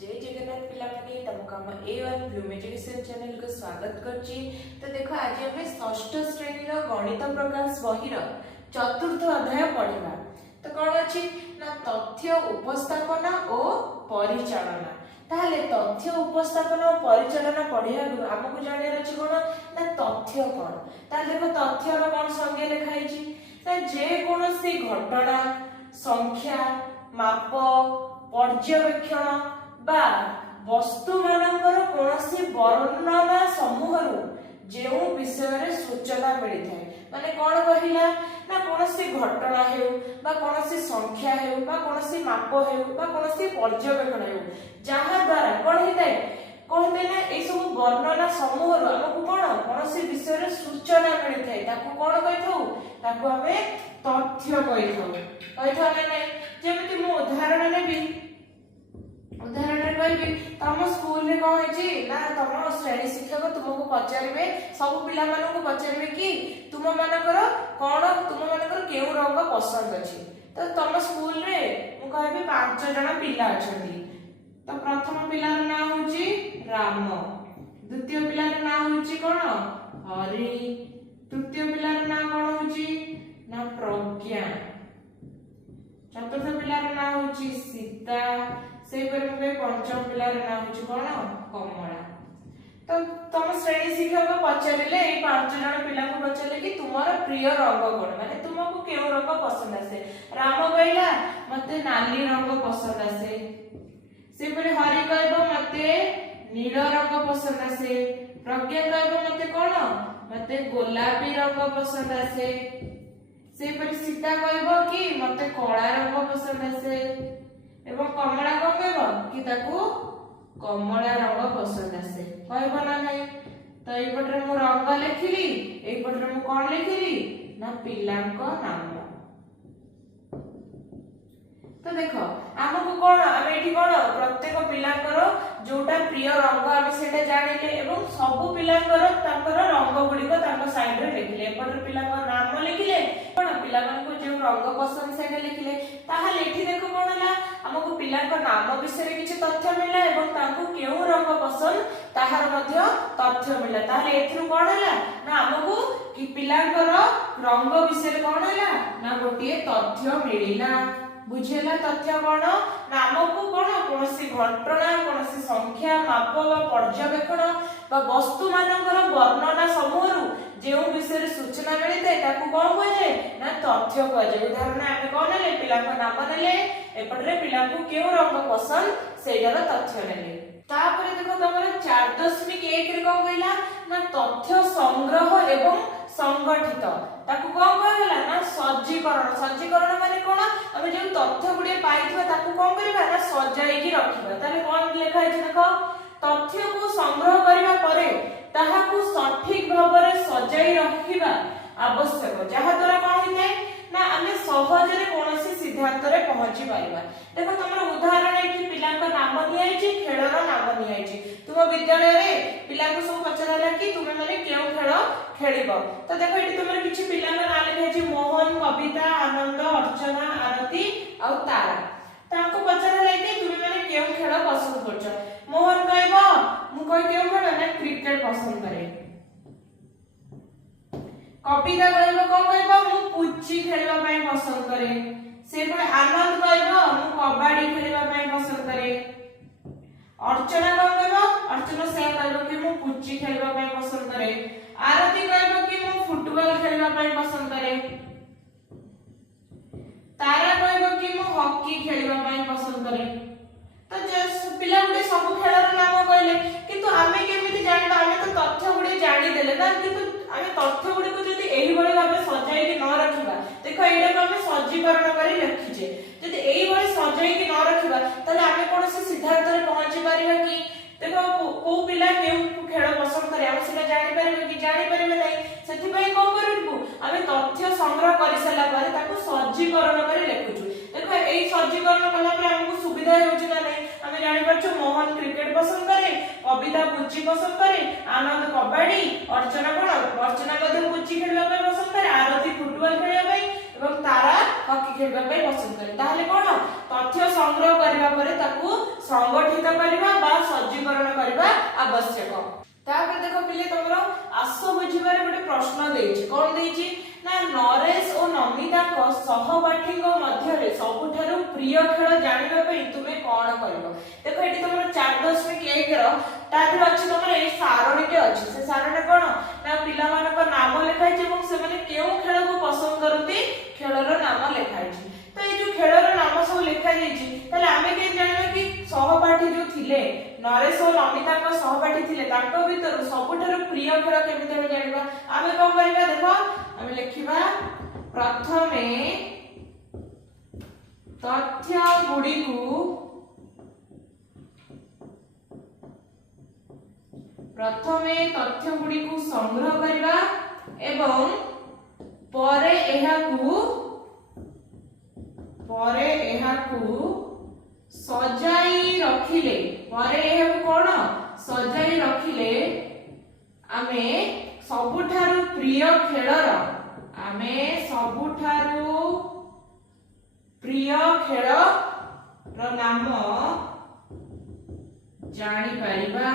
जय जगन्नाथ पिलामाने तुमको हम A1 ब्लूम एजुकेशन चैनल को स्वागत करछि। तो देखो आज हम षष्ठ श्रेणी रो गणित प्रकाश बही रो चतुर्थ अध्याय पढ़िबा। तो कोन अछि ना तथ्य उपस्थापन और परिचालना। ताहले तथ्य उपस्थापन और परिचालना पढ़िया हमकु जानियार अछि कोन ना तथ्य कोन। ताहले देखो तथ्य रो कोन संज्ञा लिखा हिछि ना जे कोनोसी घटना संख्या माप पर्यवेक्षण बा वस्तु मानकर कोनोसी वर्णना समूहरु जेउ विषय रे सूचना मिली थाए माने कोन कहिला ना कोनोसी घटना हेउ बा कोनोसी संख्या हेउ बा कोनोसी माप हेउ बा कोनोसी पर्यवेक्षण हेउ जहा द्वारा कोन हिताए कहते ना ए सब वर्णना समूह रो हमकु कोन कोनोसी विषय रे सूचना मिली थाए ताकू कोन कहिथौ ताकू हमें तथ्य कहिथौ ना जेमिति मु उदाहरण नेबी उदाहरण कहबी तम स्कूल रे कह होइची ना तम श्रेणी शिक्षक तुमको पचारिबे सब पिला मानकु पचारिबे कि तुम मानकर कोन तुम मानकर केउ रंग पसंद अछि। तो तम स्कूल रे मु कहबी 5 जण पिला अछंती। तो प्रथम पिलार नाम होची राम, द्वितीय पिलार नाम होची कोन हरि, तृतीय पिलार नाम कोन होची ना प्रज्ञा, चतुर्थ पिलार नाम होची सीता, से पर मुबे पंचम पिलार नाम होची कोन कमला। तो तुम श्रेणी शिक्षक पचारिले ए 5 जण पिला को पचारिले कि तुमर प्रिय रंग कोन माने तुमको केउ रंग पसंद आसे। राम कहला मते नाली रंग पसंद आसे, से पर हरि कहबो मते नील रंग पसंद आसे, प्रज्ञा कहबो मते कोन मते गोलापी रंग पसंद आसे, से पर सीता कहबो कि मते कला रंग पसंद आसे एवं कमला को कहबो कि ताकू कमला रंग पसंद आसे कहबो ना नहीं। तो ए पटरे मु रंग लिखिली ए पटरे मु कोन लिखिली ना पिलांको नाम। तो देखो हमकु कोन हम एठी कोन प्रत्येक पिलांकर जोटा प्रिय रंग हम सेटा जानिले एवं सब पिलांकर तांकर रंग गुडी को तांको साइड रे लिखिले एपटर पिलांकर नाम लिखिले कोन पिला मानको जे रंग पसंद सेटा लिखिले। ताहाले एठी देखो कोन हला हमकु पिलांक नाम विषय रे किछ तथ्य मिला एवं तांको केउ रंग पसंद ताहार मध्य तथ्य मिला। ताहाले एथरु कोन हला ना हमकु कि पिलांकर रंग विषय रे कोन हला ना गोटिए तथ्य मिलिला। बुझेला तथ्य कोन नामकु कोन कोनसी घटना कोनसी संख्या माप वा पर्यवेक्षण वा वस्तु मानकर वर्णना समूहरु जेउ विषय सूचना मिलिते ताकू कोन कहे ना तथ्य कहे। उदाहरण आमे कोन ले पिला को नाम नेले एपटरे पिला को केउ रंग पसंद सेटार तथ्य नेले। तापरे देखो तमरा 4.1 रे कोन कहला ना तथ्य संग्रह एवं संगठित ताकू कोन कहला ना सज्जीकरण। सज्जीकरण माने कोन हम जे तथ्य गुडे पाइथबा ताकू कोन करबा ना सजाई की रखिबा। ताले कोन लिखा है देखो तथ्य को संग्रह करिबा परे ताहाकू सठिक भाबरे सजाई रखिबा आवश्यक जहा द्वारा कोन हिते ना हमें सहज रे कोनोसी सिद्धांत रे पहुंची पाइबा। देखो तमरा उदाहरण एठी पिला का नाम नियाई छि खेलर नाम नियाई छि तुम विद्यालय रे पिला को सब पचराला कि तुमे माने केउ खेल खेलिबो। तो देखो एठी तुमर किछि पिला का नाम लिखा छि मोहन, कविता, आनंद, अर्चना, आरती और तारा। ताको पचराला कि तुमे माने केउ खेल पसंद करछ। मोहन कहबो मु कहि केउ खेल ना क्रिकेट पसंद करे, कविता कहबो कोन कहबो मु पुच्ची खेलबा पई पसंद करे, से पर आनंद कहबो मु कबड्डी खेलबा पई पसंद करे, अर्चना कोन कहबो अर्चना से कहबो कि मु पुच्ची खेलबा पई पसंद करे, आरती कहबो कि मु फुटबॉल खेलबा पई पसंद करे, तारा कहबो कि मु हॉकी खेलबा पई पसंद करे। तो जे पिला गुडे सब खेलर नाम कहले किंतु आमे केमिति जानिबा आमे तो तथ्य गुडे जानि देले ना किंतु आमे तथ्य गुडे को जदी एही बळे भाबे सजाई के न रखिबा देखो एडा को आमे सज्जीकरण करी लिखिजे जदी एही बळे सजाई के न रखिबा तले आमे कोनसे सिद्धांत रे पहुंची परिबा कि देखो को पिला केउ खेल पसंद करे आमे सेटा जानि परिबा कि जानि परिबा नै। सेथि पई कोन करिबु आमे तथ्य संग्रह करि सला पारे ताको सज्जीकरण करी लिखुछु। देखो एही सज्जीकरण कला पर हमको सुविधा होउछ ना नै आमे जानि परछु मोहन क्रिकेट पसंद करे, कविता पुच्ची पसंद करे, आनंद कबड्डी, अर्चना कोन अर्चना कदे पुच्ची खेलबा पई पसंद करे, आरती फुटबॉल खेलबा पई ଏବଂ ତାରା ହକି ଖେଳିବା ପାଇଁ ପସନ୍ଦ କରେ। ତାହେଲେ କ'ଣ ତଥ୍ୟ ସଂଗ୍ରହ କରିବା ପରେ ତାକୁ ସଂଗଠିତ କରିବା ବା ସଜ୍ଜୀକରଣ କରିବା ଆବଶ୍ୟକ। ତାପରେ ଦେଖ ପିଲେ ତମର ଆସ ବୁଝିବାରେ ଗୋଟେ ପ୍ରଶ୍ନ ଦେଇଛି। କ'ଣ ଦେଇଛି ନା ନରେଶ ଓ ନମିତାଙ୍କ ସହପାଠୀଙ୍କ ମଧ୍ୟରେ ସବୁଠାରୁ ପ୍ରିୟ ଖେଳ ଜାଣିବା ପାଇଁ ତୁମେ କ'ଣ କରିବ? ଦେଖ ଏଠି ତମର 4.1 ର ତା ଦେହରେ ଅଛି ତମର ଏଇ ସାରଣୀଟେ ଅଛି। ସେ ସାରଣୀ କ'ଣ ନା ପିଲାମାନଙ୍କ ନାମ ଲେଖାଇଛି ଏବଂ ସେମାନେ କେଉଁ ଖେଳକୁ ପସନ୍ଦ କରନ୍ତି ଖେଳର ନାମ ଲେଖାଇଛି। ତ ଏଇ ଯୋଉ ଖେଳର ନାମ ସବୁ ଲେଖା ଯାଇଛି ତାହେଲେ ଆମେ କେମିତି ଜାଣିବା କି ସହପାଠୀ ଯୋଉ ଥିଲେ ନରେଶ ଓ ନମିତାଙ୍କ ସହପାଠୀ ଥିଲେ ତାଙ୍କ ଭିତରୁ ସବୁଠାରୁ ପ୍ରିୟ ଖେଳ କେମିତି ଆମେ ଜାଣିବା? ଆମେ କ'ଣ କରିବା ଦେଖ ଆମେ ଲେଖିବା ପ୍ରଥମେ ତଥ୍ୟ ଗୁଡ଼ିକୁ ସଂଗ୍ରହ କରିବା ଏବଂ ପରେ ଏହାକୁ ସଜାଇ ରଖିଲେ ଆମେ ସବୁଠାରୁ ପ୍ରିୟ ଖେଳର ନାମ ଜାଣିପାରିବା।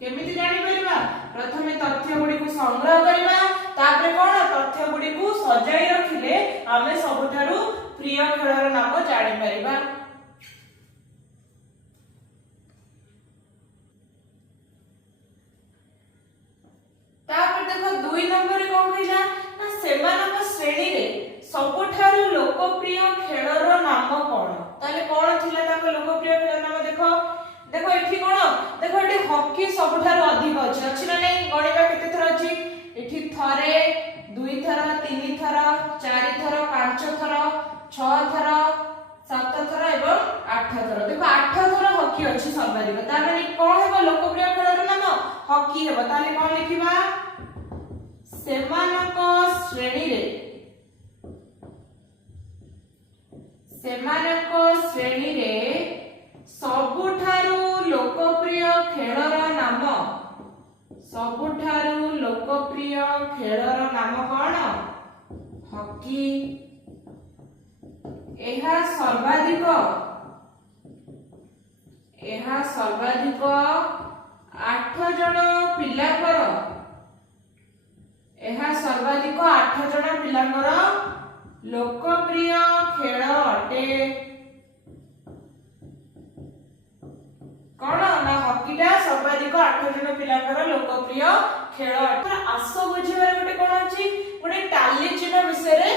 କେମିତି ଜାଣିପାରିବା? ପ୍ରଥମେ ତଥ୍ୟ ଗୁଡ଼ିକୁ ସଂଗ୍ରହ କରିବା, ତାପରେ କ'ଣ ତଥ୍ୟ ଗୁଡ଼ିକୁ ସଜାଇ ରଖିଲେ ଆମେ ସବୁଠାରୁ ପ୍ରିୟ ଖେଳର ନାମ ଜାଣିପାରିବା। ତାପରେ ଦେଖ 2 ନମ୍ବରରେ କ'ଣ କହିଲା ନା ସେମାନଙ୍କ ଶ୍ରେଣୀରେ ସବୁଠାରୁ ଲୋକପ୍ରିୟ ଖେଳର ନାମ କ'ଣ? ତାହେଲେ କ'ଣ ଥିଲା ତାଙ୍କ ଲୋକପ୍ରିୟ ଖେଳର ନାମ? ଦେଖ ଏଠି କ'ଣ ଦେଖ ଏଠି ହକି ସବୁଠାରୁ ଅଧିକ ଅଛି ନା ନାହିଁ? ଗଣିବା କେତେ ଥର ଅଛି? ଏଠି ଥରେ 2 ଥର 3 ଥର 4 ଥର 5 ଥର 6 ଥର 7 ଥର ଏବଂ 8 ଥର। ଦେଖ 8 ଥର ହକି ଅଛି ସର୍ବାଧିକ। ତାହେଲେ କ'ଣ ହେବ ଲୋକପ୍ରିୟ ଖେଳର ନାମ? ହକି ହେବ। ତାହେଲେ କ'ଣ ଲେଖିବା? ସେମାନଙ୍କ ଶ୍ରେଣୀରେ ସବୁଠାରୁ ଲୋକପ୍ରିୟ ଖେଳର ନାମ କ'ଣ? ହକି। ଏହା ସର୍ବାଧିକ 8 ଜଣ ପିଲାଙ୍କର ଲୋକପ୍ରିୟ ଖେଳ ଅଟେ। କ'ଣ ନା ହକିଟା ସର୍ବାଧିକ 8 ଜଣ ପିଲାଙ୍କର ଲୋକପ୍ରିୟ ଖେଳ ଅଟେ। ଆସ ବୁଝିବାର ଗୋଟେ କ'ଣ ଅଛି? ଗୋଟେ ଟାଲି ଚିହ୍ନ ବିଷୟରେ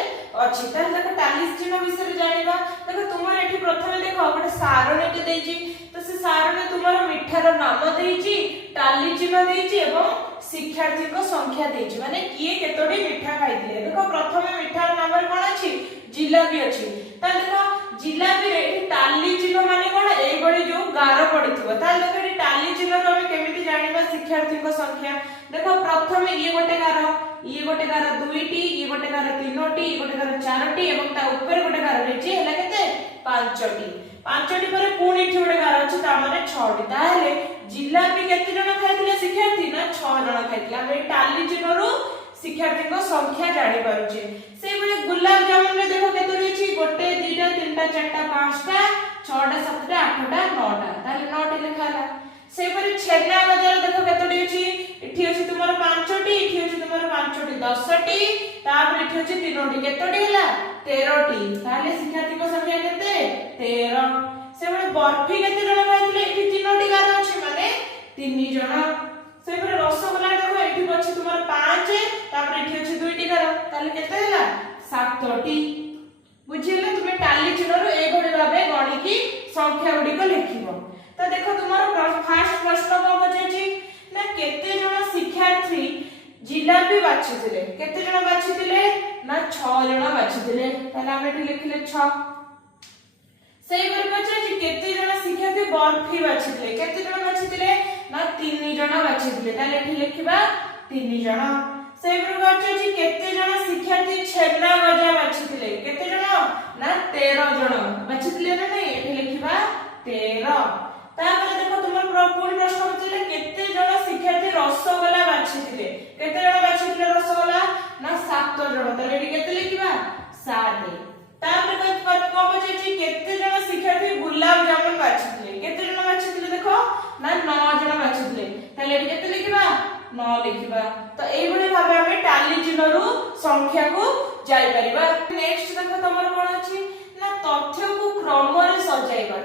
ଅଛି। ତାହେଲେ ଦେଖ ଟାଲି ଚିହ୍ନ ବିଷୟରେ ଜାଣିବା। ଦେଖ ତୁମର ଏଠି ପ୍ରଥମେ ଦେଖ ଗୋଟେ ସାରଣୀଟେ ଦେଇଛି। ତ ସେ ସାରଣୀ ତୁମର ମିଠାର ନାମ ଦେଇଛି, ଟାଲି ଚିହ୍ନ ଦେଇଛି ଏବଂ ଶିକ୍ଷାର୍ଥୀଙ୍କ ସଂଖ୍ୟା ଦେଇଛି, ମାନେ କିଏ କେତୋଟି ମିଠା ଖାଇଥିଲେ। ଦେଖ ପ୍ରଥମେ ମିଠାର ନାମରେ କ'ଣ ଅଛି? ଜିଲାପି ଅଛି। ତାହେଲେ ଦେଖ ଜିଲାପିରେ ଏଠି ଟାଲି ଚିହ୍ନ ମାନେ କ'ଣ ଏଇଭଳି ଯୋଉ ଗାର ପଡିଥିବ। ତାହେଲେ ଦେଖ ଏଠି ଟାଲି ଚିହ୍ନରୁ ଆମେ କେମିତି ଜାଣିବା ଶିକ୍ଷାର୍ଥୀଙ୍କ ସଂଖ୍ୟା? ଦେଖ ପ୍ରଥମେ ଇଏ ଗୋଟେ ଗାର 2ଟି, ଇଏ ଗୋଟେ ଗାର 3ଟି, ଇଏ ଗୋଟେ ଗାର 4ଟି ଏବଂ ତା ଉପରେ ଗୋଟେ ଗାର ରହିଛି ହେଲା କେତେ? 5ଟି। 5ଟି ପରେ ପୁଣି ଏଠି ଗୋଟେ ଗାର ଅଛି ତା ମାନେ 6ଟି। ତାହେଲେ ଜିଲାପି କେତେ ଜଣ ଖାଇଥିଲେ ଶିକ୍ଷାର୍ଥୀ? ନା 6 ଜଣ ଖାଇଥିଲେ। ଆମେ ଏଇ ଟାଲି ଚିହ୍ନରୁ ଶିକ୍ଷାର୍ଥୀଙ୍କ ସଂଖ୍ୟା ଜାଣି ପାରୁଛେ। ସେଇଭଳି ଗୁଲାବ ଜାମୁନରେ ଦେଖ କେତୋଟି ଅଛି? 1 2 3 4 5ଟା 6ଟା 7ଟା 8ଟା 9ଟା। ତାହେଲେ 9ଟି ଲେଖା ହେଲା। ସେଇପରି ଛେନା ଗଜା ଦେଖ କେତୋଟି ଅଛି? ଏଠି ଅଛି ତୁମର 5ଟି, ଏଠି ଅଛି ତୁମର 5ଟି 10ଟି, ତାପରେ ଏଠି ଅଛି 3ଟି। କେତୋଟି ହେଲା? 13ଟି। ତାହେଲେ ଶିକ୍ଷାର୍ଥୀଙ୍କ ସଂଖ୍ୟା କେତେ? 13। ସେଇଭଳି ବର୍ଫି କେତେ ଜଣ ଖାଇଥିଲେ? ଏଠି 3ଟି ଗାର ଅଛି ମାନେ 3 ଜଣ। ସେଇପରି ରସଗୋଲା ଦେଖ ଏଠି ଅଛି ତୁମର 5, ତାପରେ ଏଠି ଅଛି 2ଟି ଗାର, ତାହେଲେ କେତେ ହେଲା? 7ଟି। ବୁଝିଲେ? ତୁମେ ଟାଲି ଚିହ୍ନରୁ ଏଇଭଳି ଭାବେ ଗଣିକି ସଂଖ୍ୟା ଗୁଡ଼ିକ ଲେଖିବ। ତ ଦେଖ ତୁମର ଫାର୍ଷ୍ଟ ପ୍ରଶ୍ନ କ'ଣ ପଚାରିଛି ନା କେତେ ଜଣ ଶିକ୍ଷାର୍ଥୀ ଜିଲାପି ବାଛିଥିଲେ? କେତେ ଜଣ ବାଛିଥିଲେ? ନା 6 ଜଣ ବାଛିଥିଲେ। ତାହେଲେ ଆମେ ଏଠି ଲେଖିଲେ 6। ସେଇପରି ପଚାରିଛି କେତେ ଜଣ ଶିକ୍ଷାର୍ଥୀ ବର୍ଫି ବାଛିଥିଲେ? କେତେ ଜଣ ବାଛିଥିଲେ? ନା 3 ଜଣ ବାଛିଥିଲେ। ତାହେଲେ ଏଠି ଲେଖିବା 3 ଜଣ। ସେଇପରି ପଚାରିଛି କେତେ ଜଣ ଶିକ୍ଷାର୍ଥୀ ଛେନା ଗଜା ବାଛିଥିଲେ? କେତେ ଜଣ? ନା 13 ଜଣ ବାଛିଥିଲେ ନା ନାହିଁ? ଏଠି ଲେଖିବା 13। ତାପରେ ଦେଖ ତୁମର ପୁଣି ପ୍ରଶ୍ନ ପଚାରିଲେ କେତେ ଜଣ ଶିକ୍ଷାର୍ଥୀ ରସଗୋଲା ବାଛିଥିଲେ? କେତେ ଜଣ ବାଛିଥିଲେ ରସଗୋଲା? ନା 7 ଜଣ। ତାହେଲେ ଏଠି କେତେ ଲେଖିବା? 7।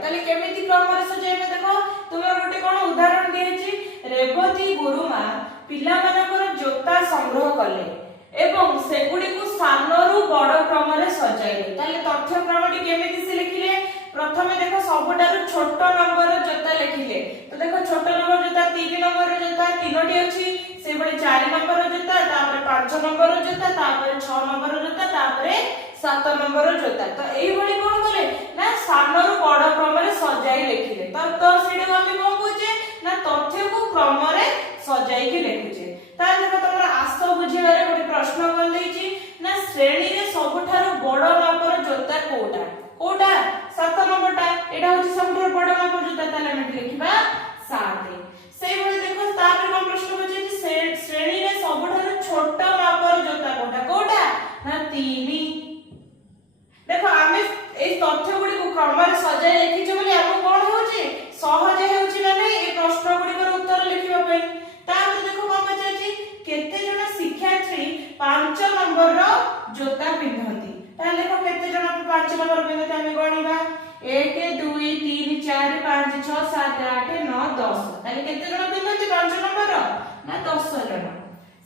ताले केमिति क्रम रे सजाइबा देखो तुमर गोटे कोन उदाहरण दियछि रेवती गुरुमा पिला मानकर जोता संग्रह कले एवं सेगुडी को सानरू बड़ क्रम रे सजाइले ताले तथ्य क्रमटी केमिति से लिखिले प्रथमे देखो सबटारु छोट नंबर जोता लिखिले तो देखो छोट नंबर जोता 3 नंबर जोता तीनोटी अछि से बडे 4 नंबर जोता तापर 5 नंबर जोता तापर 6 नंबर जोता तापर 7 नंबर जोता तो एई भली कोन बोले ना सानरू बड़ क्रम रे सजाई लिखिले तो सेडे हम कोन बुझे ना तथ्य को क्रम रे सजाई के लिखुचे तार देखो तमरा आसो बुझिबारे गोटे प्रश्न कोन देछि ना श्रेणी रे सबठारु बड़ मापर जोता कोटा कोटा 7 नंबरटा एटा होछि सबठारु बड़ मापर जोता ताले हम लिखिबा 7 सेई भली देखो तापर कोन प्रश्न बुझे श्रेणी रे सबठारु छोट मापर जोता कोटा ना 3 देखो आमे ए तथ्य गुडी को क्रम रे सजाई लिखिछ बोली हम कोन होछि सहज हेउछि ना नै ए प्रश्न गुडी कर उत्तर लिखिबा पई तापर देखो कोन बचाछि केते जण शिक्षार्थी 5 नंबर रो जोता पिंधंती ताले देखो केते जण 5 नंबर पिंधंती हम गणिबा 1 2 3 4 5 6 7 8 9 10 ताले केते जण पिंधंती 5 नंबर रो ना 10 जण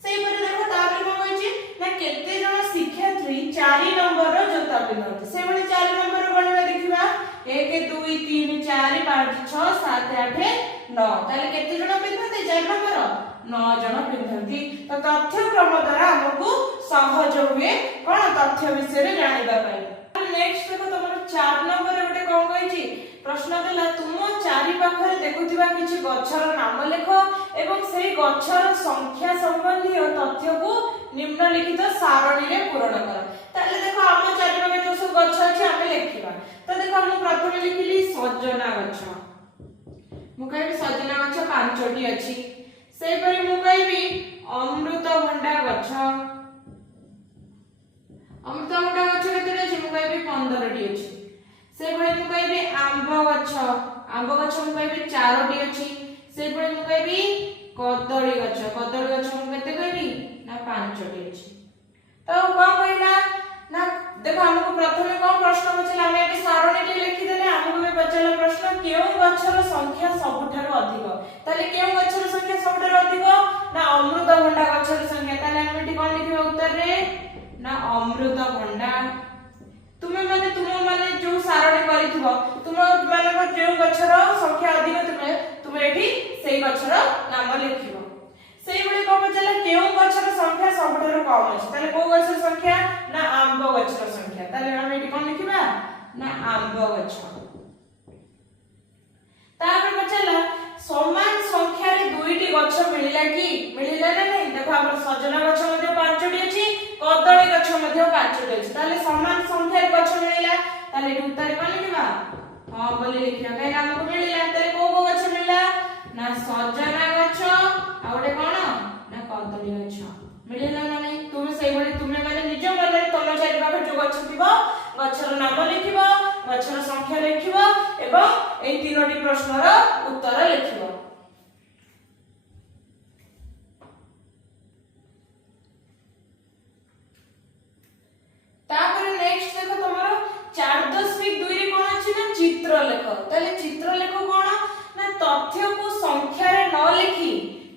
सेई परे देखो तापर कोन होछि ना केते जण शिक्षार्थी 4 नंबर रो जोता पिंधंती से बळे 4 नंबर रो गणिबा देखिबा 1 2 3 4 5 6 7 8 9 ताले केते जण पिंधंती 4 नंबर 9 जण पिंधंती तो तथ्य क्रम द्वारा हमकु सहज हुए कोन तथ्य विषय रे जानिबा पाई नेक्स्ट देखो तमर 4 नंबर रे गोटे कोन कहिछि प्रश्न देला तुम चारि पाखरे देखुथिबा किछि गछर नाम लेख एवं सेही गछर संख्या संबंधी तथ्य को निम्नलिखित सारणी रे पूर्ण कर ताले देखो हम चारि पाखरे जो सब गछ अछि हम लिखिबा तो देखो हम प्रथमे लिखिली सजना गछ मु कहबी सजना गछ 5टी अछि सेही परि मु कहबी अमृतभंडा गछ केते अछि मु कहबी 15टी अछि से भଳି मु कहबी आंब गछ मु कहबी 4टी अछि से भଳି मु कहबी कदली गछ मु केते कहबी ना 5टी अछि तो कोन कहला ना देखो हमको प्रथमे कोन प्रश्न पछला हम एबी सारणीटी लिखि देले हमको भी पछला प्रश्न केउ गछर संख्या सबठारो अधिक ताले केउ गछर संख्या सबठारो अधिक ना अमृतभंडा गछर संख्या ताले हम एटी कोन लिखिबा उत्तर रे ना अमृतभंडा तुमे माने जो सारणी करिथिबो तुम माने को जो गछर संख्या अधिक तुमे एठी सेई गछर नाम लिखिबो सेई भली को पछला केउ गछर संख्या सबठारो कम अछि ताले को गछर संख्या ना आंब गछर संख्या ताले हम एठी कोन लिखिबा ना आंब गछ तापर पछला समान संख्या रे दुईटी गछ मिलिला ना नै देखो हमर सजना गछ मध्ये 5टी अछि कदली गछ मध्ये 5टी अछि ताले समान संख्या रे गछ मिलिला ताले उत्तर कोन लिखिबा हां बोली लिखिया काई हमको मिलिला ताले को गछ मिलिला ना सजना गछ आ ओटे कोन ना कदली गछ मिलिला ना नै तुमे सेई भली तुमे माने निज मन तम चारि पाखे जो गछ थिबो गछर नाम लिखिबो गछर संख्या लिखिबो एवं एई तीनोटी प्रश्नर उत्तर लिखिबो तापर नेक्स्ट देखो तमरो 4.2 रे कोन अछि ना चित्र लेख ताले चित्र लेख कोन ना तथ्य को संख्या रे न लिखि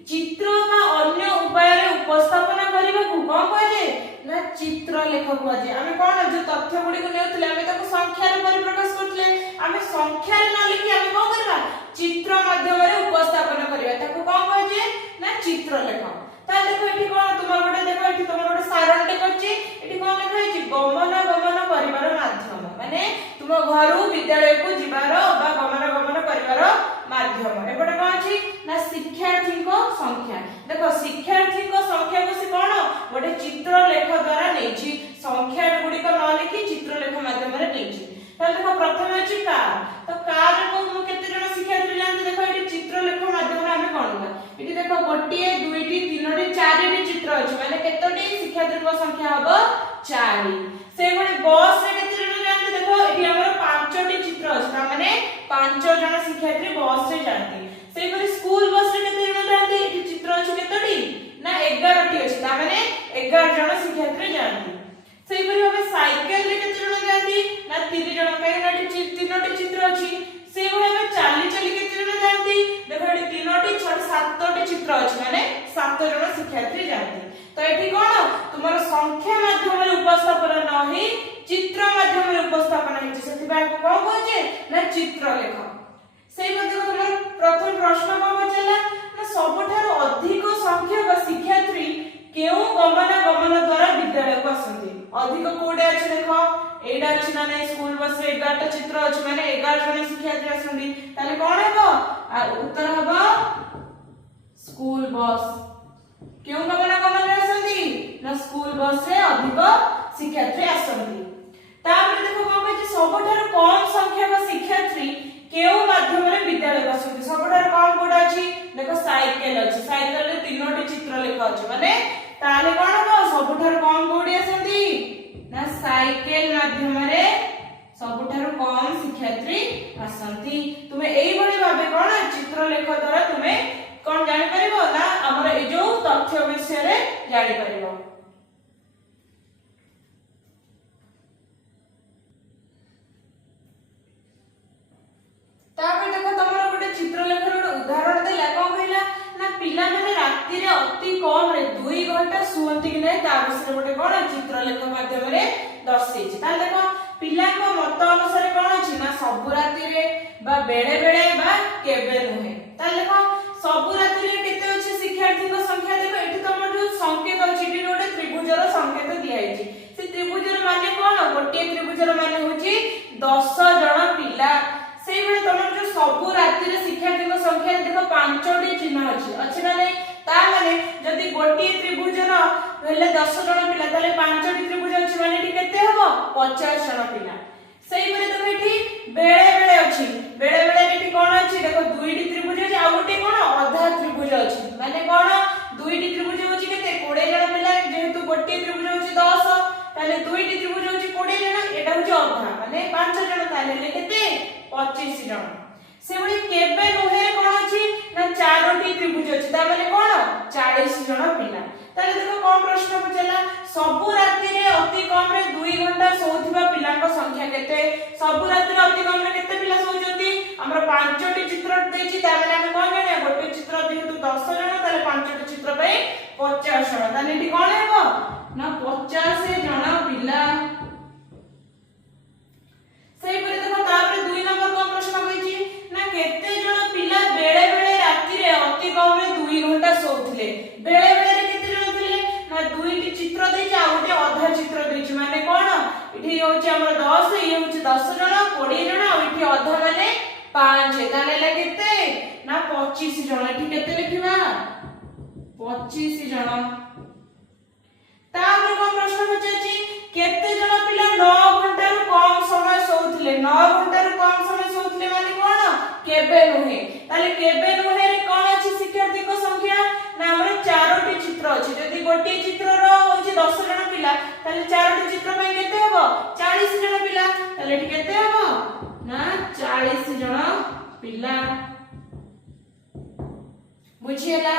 चित्र बा अन्य उपाय रे उपस्थापन करिबा को कोन कहजे ना चित्र लेख कहजे हमें कोन जो तथ्य गुडी को नेउतले हमें ताको संख्या रे परिप्रकाश करतले हमें संख्या रे न लिखि हमें कोन करबा चित्र माध्यम रे उपस्थापन करिबा ताको कोन कहजे ना चित्र लेख ता देखो एठी कोन तुमर गोटे देखो एठी तुमर गोटे सारणटे करछि एठी कोन लिखा हैछि गमन करिवार माध्यम माने तुम घरु विद्यालय को जिबार बा गमन करिवार माध्यम एपटे कोन अछि ना शिक्षार्थी को संख्या देखो शिक्षार्थी को संख्या को से कोन गोटे चित्र लेख द्वारा नेछि संख्या गुडी को न लिखि चित्र लेख माध्यम रे नेछि ताले देखो प्रथमे अछि कार तो कार को मु केते जण शिक्षार्थी जानते देखो एठी चित्र लेख माध्यम रे हमें कोन एठी देखो गोटिए दुईटी तीनोटी चारिटी चित्र अछि माने केतोटी शिक्षार्थी को संख्या हबो 4 से गोटे बस रे केते जण जानते देखो एठी हमर 5टी चित्र अछि माने 5 जण शिक्षार्थी बस रे जानते से परि स्कूल बस रे केते जण जानते एठी चित्र अछि केतोटी ना 11टी अछि माने 11 जण शिक्षार्थी जानते से परि हबे साइकेल रे केते जण जानते ना 3 जण काहे ना तीनोटी चित्र अछि ଅଛି ମାନେ 7 ଜଣ ଶିକ୍ଷାर्थी ଯାଆନ୍ତି। ତ ଏଠି କଣ ତୁମର ସଂଖ୍ୟା ମାଧ୍ୟମରେ ଉପସ୍ଥାପନ न होई चित्र माध्यमରେ उपस्थापन ହେଇଛି, ସେଥିପାଇଁ କଣ କହୁଛେ ନା ଚିତ୍ର ଲେଖ। ସେଇ ମଧ୍ୟ ତୁମର ପ୍ରଥମ ପ୍ରଶ୍ନ କଣ ପଚାରିଲା ନା ସବୁଠାରୁ ଅଧିକ ସଂଖ୍ୟକ ଶିକ୍ଷାर्थୀ କେଉଁ ଗମନାଗମନ ଦ୍ୱାରା ବିଦ୍ୟାଳୟକୁ ଆସନ୍ତି? ଅଧିକ କୋଉଟେ ଅଛି ଦେଖ, ଏଇଟା ଅଛି ନା ନାଇଁ ସ୍କୁଲ ବସ୍ ରେ 11ଟା ଚିତ୍ର ଅଛି ମାନେ 11 ଜଣ ଶିକ୍ଷାर्थୀ ଆସନ୍ତି, ତାହେଲେ କଣ ହେବ ଉତ୍ତର ହେବ ସ୍କୁଲ ବସ୍। କେଉଁ ଗମନାଗମନରେ ଆସନ୍ତି ନା ସ୍କୁଲ ବସ୍ ରେ ଅଧିକ ଶିକ୍ଷାर्थୀ ଆସନ୍ତି। ତାପରେ ଦେଖो କଣ କହିଛି ସବୁଠାରୁ କମ ସଂଖ୍ୟକ ଶିକ୍ଷାर्थୀ କେଉଁ ମାଧ୍ୟମରେ ବିଦ୍ୟାଳୟକୁ ଆସନ୍ତି? ସବୁଠାରୁ କମ କୋଉଟା ଅଛି ଦେଖ ସାଇକେଲ ଅଛି, ସାଇକେଲ ରେ 3ଟି ଚିତ୍ର ଲେଖା ଅଛି ମାନେ ତାହେଲେ କଣ ହେବ ସବୁଠାରୁ କମ କୋଉଠି ଆସନ୍ତି ନା ସାଇକେଲ ମାଧ୍ୟମରେ ସବୁଠାରୁ କମ ଶିକ୍ଷାर्थୀ ଆସନ୍ତି। ତୁମେ ଏଇଭଳି ଭାବେ କଣ ଚିତ୍ର ଲେଖ ଦ୍ୱାରା ତୁମେ କଣ ଜାଣିପାରିବ ନା ଆମର ଏ ଯୋଉ ତଥ୍ୟ ବିଷୟରେ ଜାଣି ପାରିବ। तापर देखो तमरो गोटे चित्रलेखर गोटे उदाहरण देला कोन कहला ना पिला माने राती रे अति कम रे 2 घंटा सुअंती कि नै ता विषय गोटे कोन चित्रलेख माध्यम रे दर्शै छि। ता देखो पिला को मत अनुसार कोन अछि ना सब राती रे बा बेळे बेळे बा केबे नहे। ता देखो सब राती रे केते अछि शिक्षार्थी को संख्या देखो एठी तमर जो संकेत अछि एठी गोटे त्रिभुजर संकेत दिया छि। से त्रिभुजर माने कोन गोटे त्रिभुजर माने होछि 10 जण पिला। सेही बेले तमर जो सब राती रे शिक्षार्थी को संख्या देखो 5टी चिन्ह अछि अछि ना नै ता माने जदी गोटे त्रिभुजर हेले 10 जण पिला ताले 5टी त्रिभुज अछि माने एठी केते हबो 50 जण पिला। सेही बेले तमे एठी बेळे बेळे अछि बेळे बेळे एठी कोन अछि देखो 2टी त्रिभुज अछि आ गोटे कोन आधा त्रिभुज अछि माने कोन 2टी त्रिभुज अछि केते 20 जण पिला जेहेतु गोटे त्रिभुज अछि 10 ताले 2टी त्रिभुज अछि 20 जण एटा अछि आधा माने 5 जण ताले हेले केते 25 जण। से बळी केबे नहे कोन अछि ना 4टी त्रिभुज अछि ता माने कोन 40 जण पिला। ताले देखो कोन प्रश्न पचला सब राती रे अति कम रे 2 घंटा सोउथिबा पिला को संख्या केते? सब राती रे अति कम रे केते पिला सोउचंती हमर 5टी चित्र देछि ता माने हम कोन जाने गोटे चित्र जेहेतु 10 जण ताले 5टी चित्र पई 50 जण ताले एठी कोन हेबो ना 50 जण पिला। सेही परे देखो तापर 2 नंबर कोन प्रश्न कहिछि ना केते जण पिला बेळे बेळे राती रे अति कम रे 2 घंटा सोउथिले? बेळे बेळे रे केते जण थिले ना 2टी चित्र देछि आ गोटे आधा चित्र देछि माने कोन इठी होछि हमर 10 इ होछि 10 जण 20 जण आ इठी आधा माने 5 ताले ले केते ना 25 जण। इठी केते लिखिबा 25 जण। तापर कोन प्रश्न पछाछि केते जण पिला 9 घंटा रु कम समय सोउथिले? 9 घंटा रु कम समय सोउथिले माने कोन केबे नहे। ताले केबे नहे रे कोन अछि शिक्षार्थी को संख्या ना हमर 4टी चित्र अछि जदी गोटे चित्र रो होछि 10 जण पिला ताले 4टी चित्र पय केते हबो 40 जण पिला। ताले एठी केते हबो ना 40 जण पिला। बुझियला।